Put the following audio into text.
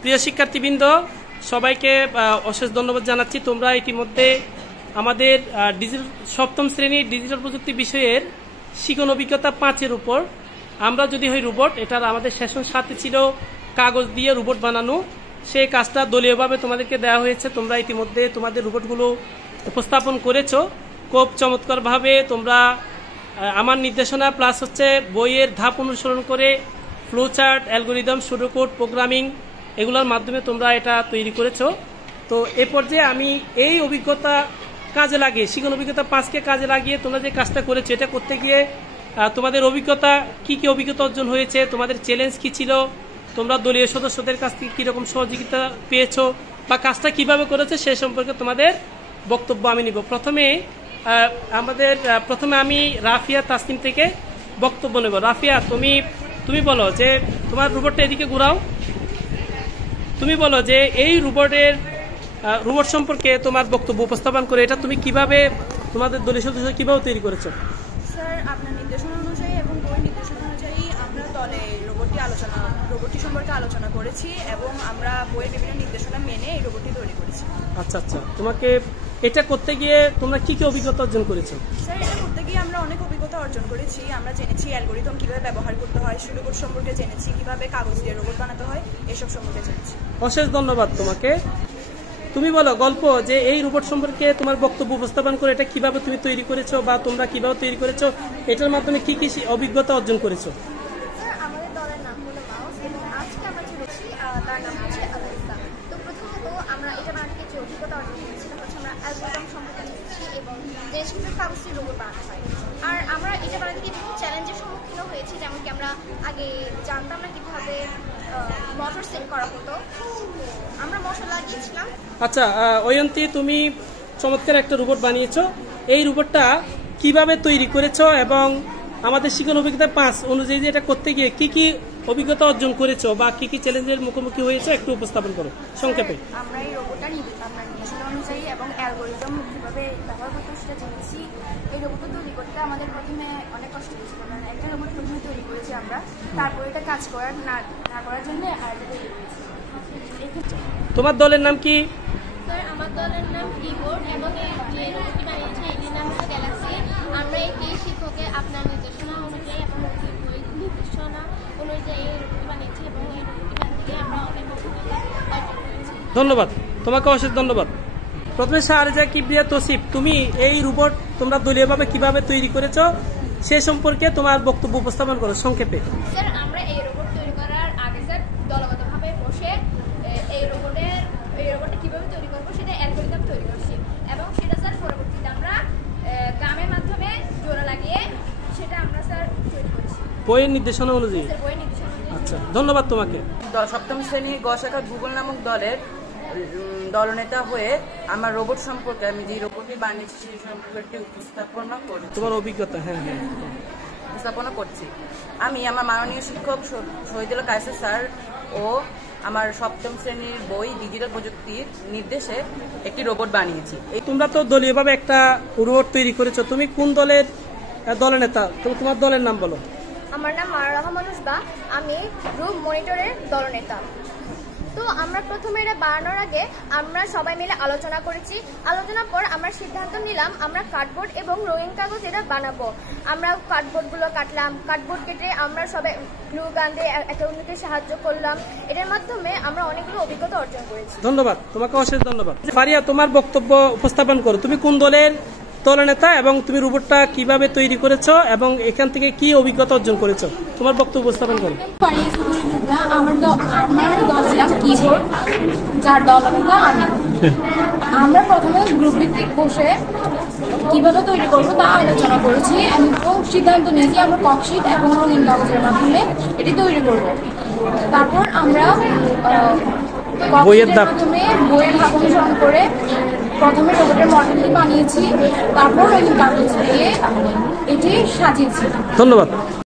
প্রিয় শিক্ষার্থীবৃন্দ, সবাইকে অশেষ ধন্যবাদ জানাচ্ছি। তোমরা ইতিমধ্যে আমাদের সপ্তম শ্রেণীর ডিজিটাল প্রযুক্তি বিষয়ের শিখন অভিজ্ঞতা 5-এর উপর আমরা যদি হই রোবট, এটার আমাদের সেশন 7 ছিল কাগজ দিয়ে রোবট বানানো। সেই কাজটা দলীয়ভাবে তোমাদেরকে দেওয়া হয়েছে। তোমরা ইতিমধ্যে তোমাদের রোবটগুলো উপস্থাপন করেছো খুব চমৎকারভাবে। তোমরা আমার নির্দেশনা প্লাস বইয়ের ধাপ অনুসরণ করে flow chart, algorithm, pseudocode, programming এগুলোর মাধ্যমে তোমরা এটা তৈরি করেছো। তো এ পর্যায়ে আমি এই অভিজ্ঞতা কাজে লাগিয়ে, শিখন অভিজ্ঞতা 5কে কাজে লাগিয়ে তোমরা যে কাজটা করেছো, এটা করতে গিয়ে তোমাদের অভিজ্ঞতা কি অভিজ্ঞতা অর্জন হয়েছে, তোমাদের চ্যালেঞ্জ কি ছিল, তোমরা দলীয় সদস্যদের কাছ থেকে কীরকম সহযোগিতা পেয়েছো বা কাজটা কিভাবে করেছে সে সম্পর্কে তোমাদের বক্তব্য আমি নিব। প্রথমে আমি রাফিয়া তাসনিম থেকে বক্তব্য নেব। রাফিয়া, তুমি বলো যে তোমার রোবটটা এদিকে ঘুরাও। তুমি বলো যে এই রোবট সম্পর্কে তোমার বক্তব্য উপস্থাপন করে এটা তুমি কিভাবে তোমাদের দলীয় সদস্য কিভাবে তৈরি করেছো? স্যার, আপনার নির্দেশনা অনুযায়ী এবং বই নির্দেশনা অনুযায়ী আমরা দলে রোবটটি সম্পর্কে আলোচনা করেছি এবং আমরা বইয়ের বিভিন্ন নির্দেশনা মেনে এই রোবটটি তৈরি করেছি। আচ্ছা, তোমাকে এটা করতে গিয়ে তোমরা কি অভিজ্ঞতা অর্জন করেছো? স্যার, এটা করতে গিয়ে আমরা অনেক অভিজ্ঞতা অর্জন করেছি। আমরা জেনেছি অ্যালগোরিদম কিভাবে ব্যবহার করতে হয়, সুডোকোড সম্পর্কে জেনেছি, কিভাবে কাগজ দিয়ে রোবট বানাতে হয়, এসব সম্পর্কে জেনেছি। অশেষ ধন্যবাদ তোমাকে। তুমি বলো গল্প যে এই রোবট সম্পর্কে তোমার বক্তব্য উপস্থাপন করে এটা কিভাবে তুমি তৈরি করেছো বা তোমরা কিভাবে তৈরি করেছো, এটার মাধ্যমে কি অভিজ্ঞতা অর্জন করেছো? আমাদের দলের নাম হলো মাউস এবং আজকে আমরা চলেছি তার নাম হচ্ছে আলাইসা। তো প্রথমত আমরা এটা বানাতে যে অভিজ্ঞতা অর্জন করেছিলাম আমরা অ্যালগোরিদম সম্পর্কে জেনেছি এবং যে কিভাবে কাগজ দিয়ে রোবট বানানো হয়। আর আমরা এটা বানাতে গিয়ে বিভিন্ন চ্যালেঞ্জের সম্মুখীন হয়েছি, যেমন কি আমরা আগে জানতাম না কিভাবে মোটর সেট করা হতো, আমরা মোটর লাগিয়েছিলাম। আচ্ছা অয়ন্তী, তুমি চমৎকার একটা রোবট বানিয়েছো। এই রোবটটা কিভাবে তৈরি করেছো এবং আমাদের শিখন অভিজ্ঞতা 5 অনুযায়ী এটা করতে গিয়ে কি অভিজ্ঞতা অর্জন করেছো বা কি চ্যালেঞ্জের মুখোমুখি হয়েছে একটু উপস্থাপন করো সংক্ষেপে। আমরা এই রোবটটা নির্দেশনা অনুযায়ী এবং অ্যালগোরিদম কিভাবে ব্যবহার করতে সেটা জেনেছি। এই রোবটটা তৈরি করতে আমাদের প্রথমে অনেক কষ্ট হয়েছিল, কারণ একটা রোবট প্রথমে তৈরি করেছি আমরা, তারপরে এটা কাজ না করার জন্য আরেকটা তৈরি করেছি। তোমার দলের নাম কি? স্যার, আমার দলের নাম কিবোর্ড এবং যে রোবটটি বানিয়েছে এটির নাম হচ্ছে গ্যালাক্সি। আমরা এটি শিক্ষকের আপনার নির্দেশনা অনুযায়ী এবং নির্দেশনা অনুযায়ী এই রোবটটি বানিয়েছি এবং এই রোবটটি বানিয়ে আমরা অনেক অভিজ্ঞতা অর্জন করেছি। ধন্যবাদ তোমাকে, অশেষ ধন্যবাদ। প্রথমে শাহরেজা কিবরিয়া তৌসিফ, তুমি এই রোবট তোমরা দলীয়ভাবে কিভাবে তৈরি করেছো সে সম্পর্কে তোমার বক্তব্য উপস্থাপন করো সংক্ষেপে। স্যার, আমরা এই রোবট তৈরি করার আগে স্যার দলগতভাবে বসে এই রোবটটা কিভাবে তৈরি করবো সেটা অ্যালগোরিদম তৈরি করছি এবং সেটা স্যার পরবর্তীতে আমরা গ্রামের মাধ্যমে জোড়া লাগিয়ে সেটা আমরা স্যার তৈরি করছি বইয়ের নির্দেশনা অনুযায়ী। আচ্ছা, ধন্যবাদ তোমাকে। সপ্তম শ্রেণীর গ শাখা ভূগোল নামক দলের দলনেতা হয়ে আমার রোবট সম্পর্কে, আমি যে রোবটটি বানিয়েছি সেই সম্পর্কে উপস্থাপনা করছি। তোমার অভিজ্ঞতা? হ্যাঁ, উপস্থাপনা করছি। আমি আমার মাননীয় শিক্ষক শহীদুল্লাহ কায়সার স্যার ও আমার সপ্তম শ্রেণীর বই ডিজিটাল প্রযুক্তির নির্দেশে একটি রোবট বানিয়েছি। তোমরা তো দলীয়ভাবে একটা রোবট তৈরি করেছো, তুমি কোন দলের দলনেতা? তোমার দলের নাম বলো। আমার নাম মারা রহমান উসবা, আমি গ্রুপ মনিটরের দলনেতা। তো আমরা প্রথমে এটা বানানোর আগে আমরা সবাই মিলে আলোচনা করেছি। আলোচনার পর আমরা সিদ্ধান্ত নিলাম আমরা কার্ডবোর্ড এবং রঙিন কাগজ এটা বানাবো। আমরা কার্ডবোর্ডগুলো কাটলাম, কার্ডবোর্ড কেটে আমরা সবাই গ্লু গান দিয়ে একে অন্যকে সাহায্য করলাম। এটার মাধ্যমে আমরা অনেকগুলো অভিজ্ঞতা অর্জন করেছি। ধন্যবাদ তোমাকে, অশেষ ধন্যবাদ। ফারিয়া, তোমার বক্তব্য উপস্থাপন করো। তুমি কোন দলের দলনেতা এবং তুমি রোবটটা কিভাবে তৈরি করেছো এবং এখান থেকে কি অভিজ্ঞতা অর্জন করেছো, তোমার বক্তব্য উপস্থাপন করো। আমার দলের নাম কিবোর্ড, যার দলনেতা আমি। আমরা প্রথমে গ্রুপ ভিত্তিক বসে কিভাবে তৈরি করবো তা আলোচনা করেছি এবং সিদ্ধান্ত নিয়েছি আমরা ককশিট এবং রঙিন কাগজের মাধ্যমে এটি তৈরি করব। তারপর আমরা বইয়ের ধাপ অনুসরণ করে প্রথমে রোবটের মডেলটি বানিয়েছি, তারপর রঙিন কাগজ দিয়ে এটি সাজিয়েছি। ধন্যবাদ।